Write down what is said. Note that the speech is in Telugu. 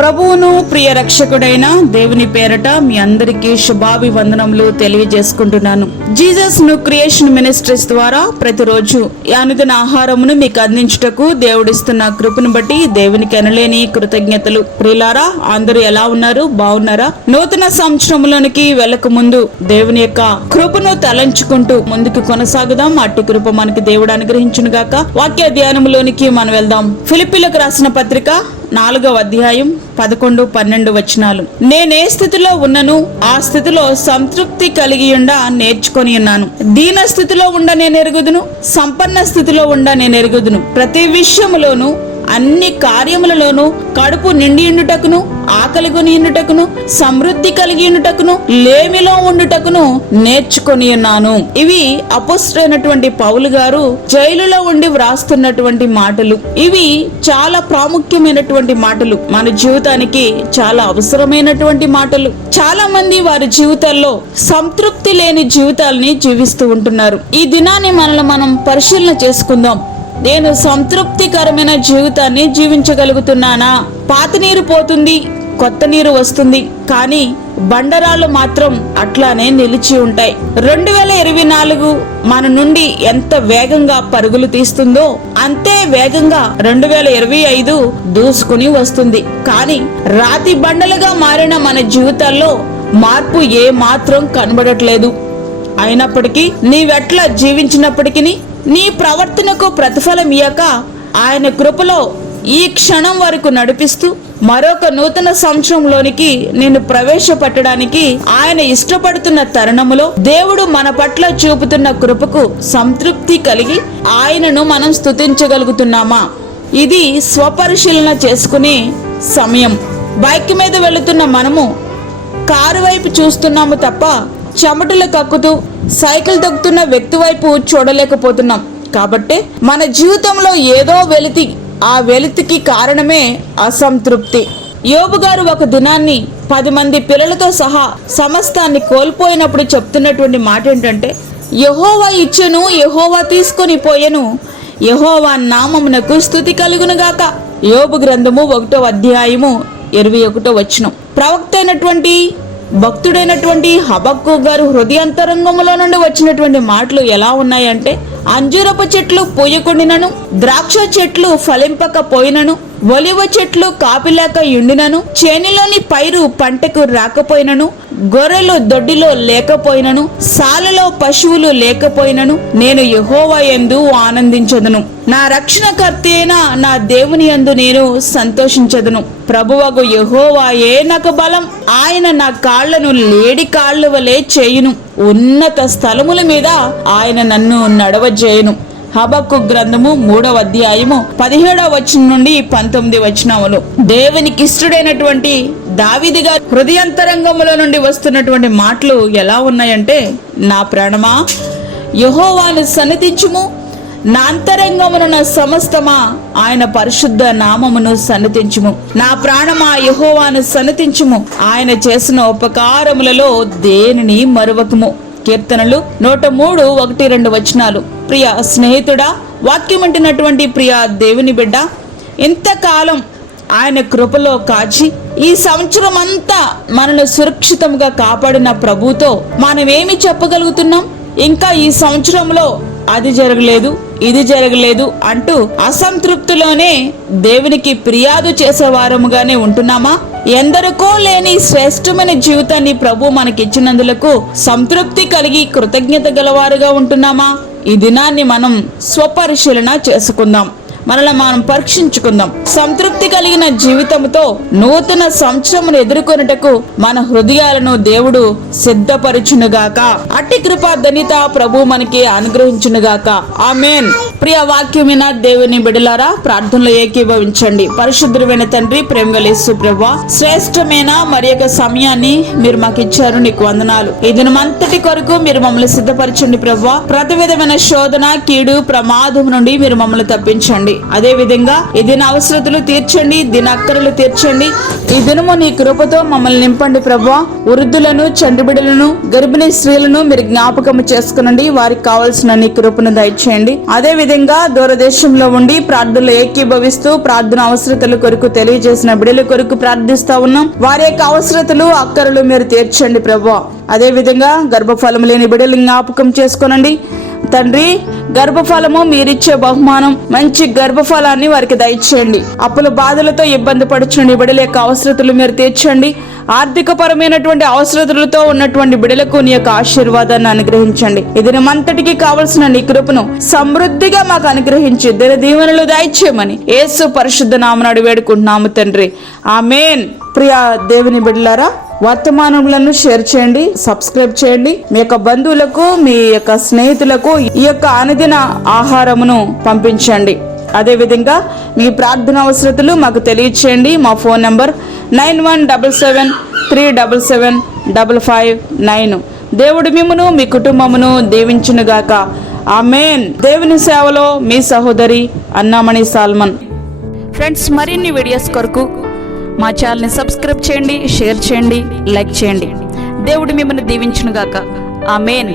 ప్రభువును ప్రియ రక్షకుడైన దేవుని పేరట మీ అందరికీ శుభాభివందనములు తెలియజేసుకుంటున్నాను. జీసస్ ను క్రియేషన్ మినిస్ట్రీస్ ద్వారా ప్రతిరోజు అనుదిన ఆహారమును మీకు అందించుటకు దేవుడిస్తున్న కృపను బట్టి దేవునికి ఎనలేని కృతజ్ఞతలు. ప్రియులారా, అందరూ ఎలా ఉన్నారు? బాగున్నారా? నూతన సంవత్సరంలోనికి వెళ్ళక ముందు దేవుని యొక్క కృపను తలంచుకుంటూ ముందుకు కొనసాగుదాం. అట్టి కృప మనకి దేవుడు అనుగ్రహించును గాక. వాక్య ధ్యానంలోనికి మనం వెళ్దాం. ఫిలిప్పీలకు రాసిన పత్రిక 4వ అధ్యాయం 11-12 వచనాలు. నేనే స్థితిలో ఉన్నను ఆ స్థితిలో సంతృప్తి కలిగి ఉండ నేర్చుకొని ఉన్నాను. దీన స్థితిలో ఉండ నేను ఎరుగుదును, సంపన్న స్థితిలో ఉండ నేను ఎరుగుదును. ప్రతి విషయములోను అన్ని కార్యములలోనూ కడుపు నిండి ఉండుటకును, ఆకలి కొని ఉండుటకును, సమృద్ధి కలిగి ఉండుటకును, లేమిలో ఉండుటకును నేర్చుకొని ఉన్నాను. ఇవి అపోస్తలుడైనటువంటి పౌలు గారు జైలులో ఉండి వ్రాస్తున్నటువంటి మాటలు. ఇవి చాలా ప్రాముఖ్యమైనటువంటి మాటలు, మన జీవితానికి చాలా అవసరమైనటువంటి మాటలు. చాలా మంది వారి జీవితాల్లో సంతృప్తి లేని జీవితాలని జీవిస్తూ ఉంటున్నారు. ఈ దినాన్ని మనల్ని మనం పరిశీలన చేసుకుందాం. నేను సంతృప్తికరమైన జీవితాన్ని జీవించగలుగుతున్నానా? పాత నీరు పోతుంది, కొత్త నీరు వస్తుంది, కానీ బండరాళ్ళు మాత్రం అట్లానే నిలిచి ఉంటాయి. 2024 మన నుండి ఎంత వేగంగా పరుగులు తీస్తుందో అంతే వేగంగా 2025 దూసుకుని వస్తుంది. కానీ రాతి బండలుగా మారిన మన జీవితాల్లో మార్పు ఏ మాత్రం కనబడట్లేదు. అయినప్పటికీ నీవెట్లా జీవించినప్పటికీ నీ ప్రవర్తనకు ప్రతిఫలం ఇయ్యక ఆయన కృపలో ఈ క్షణం వరకు నడిపిస్తూ మరొక నూతన సంవత్సరంలోనికి నేను ప్రవేశపెట్టడానికి ఆయన ఇష్టపడుతున్న తరుణములో దేవుడు మన పట్ల చూపుతున్న కృపకు సంతృప్తి కలిగి ఆయనను మనం స్తుతించగలుగుతున్నామా? ఇది స్వపరిశీలన చేసుకునే సమయం. బైక్ మీద వెళుతున్న మనము కారు వైపు చూస్తున్నాము తప్ప చెమటలు కక్కుతూ సైకిల్ తొక్కుతున్న వ్యక్తి వైపు చూడలేకపోతున్నాం. కాబట్టి మన జీవితంలో ఏదో వెలితి, ఆ వెలితికి కారణమే అసంతృప్తి. యోబు గారు ఒక దినాన్ని 10 మంది పిల్లలతో సహా సమస్తాన్ని కోల్పోయినప్పుడు చెప్తున్నటువంటి మాట ఏంటంటే, యెహోవా ఇచ్చెను, యెహోవా తీసుకొని పోయెను, యెహోవా నామమునకు స్తుతి కలుగునుగాక. యోబు గ్రంథము 1వ అధ్యాయము 21వ వచనం. ప్రవక్త అయినటువంటి భక్తుడైనటువంటి హబక్కు గారు హృదయాంతరంగంలో నుండి వచ్చినటువంటి మాటలు ఎలా ఉన్నాయంటే, అంజూరపు చెట్లు పూయకుండినను, ద్రాక్ష చెట్లు ఫలింపకపోయినను, ఒలివ చెట్లు కాపిలేక ఎండినను, చేనిలోని పైరు పంటకు రాకపోయినను, గొర్రెలు దొడ్డిలో లేకపోయినను, సాలలో పశువులు లేకపోయినను, నేను యెహోవా యందు ఆనందించదును. నా రక్షణకర్త అయిన నా దేవుని యందు నేను సంతోషించదును. ప్రభువగు యెహోవాయే నాకు బలం, ఆయన నా కాళ్లను లేడి కాళ్ల వలె చేయును, ఉన్నత స్థలముల మీద ఆయన నన్ను నడవజేయును. హబక్కు గ్రంథము 3వ అధ్యాయము 17వ వచనం నుండి 19 వచనములు. దేవునికి ఇష్టడైనటువంటి దావీదు గారి హృదయాంతరంగములో నుండి వస్తున్నటువంటి మాటలు ఎలా ఉన్నాయంటే, నా ప్రాణమా యెహోవాను సన్నిధించుము, నా అంతరంగమున సమస్తమా ఆయన పరిశుద్ధ నామమును సన్నిధించుము. నా ప్రాణమా యెహోవాను సన్నిధించుము, ఆయన చేసిన ఉపకారములలో దేనిని మరువకుము. కీర్తనలు 103 1-2 వచనాలు. ప్రియ స్నేహితుడా, వాక్యం అంటున్నటువంటి ప్రియ దేవుని బిడ్డ, ఇంతకాలం ఆయన కృపలో కాచి ఈ సంవత్సరం అంతా మనను సురక్షితంగా కాపాడిన ప్రభుతో మనమేమి చెప్పగలుగుతున్నాం? ఇంకా ఈ సంవత్సరంలో అది జరగలేదు, ఇది జరగలేదు అంటూ అసంతృప్తిలోనే దేవునికి ఫిర్యాదు చేసేవారముగానే ఉంటున్నామా? ఎందరికో లేని శ్రేష్టమైన జీవితాన్ని ప్రభు మనకిచ్చినందులకు సంతృప్తి కలిగి కృతజ్ఞత గలవారుగా ఉంటున్నామా? ఈ దినాన్ని మనం స్వపరిశీలన చేసుకుందాం, మనల్ని మనం పరీక్షించుకుందాం. సంతృప్తి కలిగిన జీవితంతో నూతన సంవత్సరమును ఎదుర్కొనుటకు మన హృదయాలను దేవుడు సిద్ధపరచునుగాక. అట్టి కృపా ధన్యత ప్రభు మనకి అనుగ్రహించునుగాక. ఆమేన్. ప్రియ వాక్యమైన దేవుని బిడలారా, ప్రార్థనలో ఏకీభవించండి. పరిశుద్ధమైన తండ్రి, ప్రేమగల యేసు ప్రభువా, శ్రేష్టమైన మరి యొక్క సమయాన్ని మీరు మాకు ఇచ్చారు, నీకు వందనాలు. ఈ దినమంతటి కొరకు మీరు మమ్మల్ని సిద్ధపరచండి ప్రభువా. ప్రతి విధమైన శోధన, కీడు, ప్రమాదం నుండి మీరు మమ్మల్ని తప్పించండి. తీర్చండి. అదే విధంగా ఈ దిన అవసరతలు తీర్చండి, దిన అక్కరలు తీర్చండి. ఈ దినము నీ కృపతో మమ్మల్ని నింపండి ప్రభువా. వృద్ధులను, చంటి బిడ్డలను, గర్భిణీ స్త్రీలను మీరు జ్ఞాపకం చేసుకునండి. వారికి కావాల్సిన నీ కృపను దయచేయండి. అదే విధంగా దూరదేశంలో ఉండి ప్రార్థనలు ఏకీభవిస్తూ ప్రార్థన అవసరతల కొరకు తెలియజేసిన బిడ్డల కొరకు ప్రార్థిస్తా ఉన్నాం. వారి యొక్క అవసరతలు, అక్కరలు మీరు తీర్చండి ప్రభువా. అదే విధంగా గర్భఫలం లేని బిడ్డలు జ్ఞాపకం చేసుకోనండి తండ్రి. గర్భఫలము మీరిచ్చే బహుమానం, మంచి గర్భఫలాన్ని వారికి దయచేయండి. అప్పుల బాధలతో ఇబ్బంది పడుచుండి బిడ్డల యొక్క అవసరతలు మీరు తీర్చండి. ఆర్థిక పరమైనటువంటి అవసరతలతో ఉన్నటువంటి బిడ్డలకు నీ యొక్క ఆశీర్వాదాన్ని అనుగ్రహించండి. దినమంతటికి కావలసిన నీ కృపను సమృద్ధిగా మాకు అనుగ్రహించి దిన దీవెనలు దయచేయమని యేసు పరిశుద్ధ నామమున వేడుకుంటున్నాము తండ్రి. ఆమేన్. ప్రియ దేవుని బిడ్డలారా, వర్తమానములను షేర్ చేయండి, సబ్స్క్రైబ్ చేయండి. మీ యొక్క బంధువులకు, మీ యొక్క స్నేహితులకు ఈ యొక్క అనుదిన ఆహారమును పంపించండి. అదే విధంగా మీ ప్రార్థన అవసరతలు మాకు తెలియచేయండి. మా ఫోన్ నంబర్ 9177377559. దేవుడు మిమ్మును మీ కుటుంబమును దీవించునుగాక. ఆమేన్. దేవుని సేవలో మీ సహోదరి అన్నామణి సాల్మన్. ఫ్రెండ్స్, మరిన్ని వీడియోస్ కొరకు మా ఛానల్ని సబ్స్క్రైబ్ చేయండి, షేర్ చేయండి, లైక్ చేయండి. దేవుడు మిమ్మల్ని దీవించునుగాక. ఆమేన్.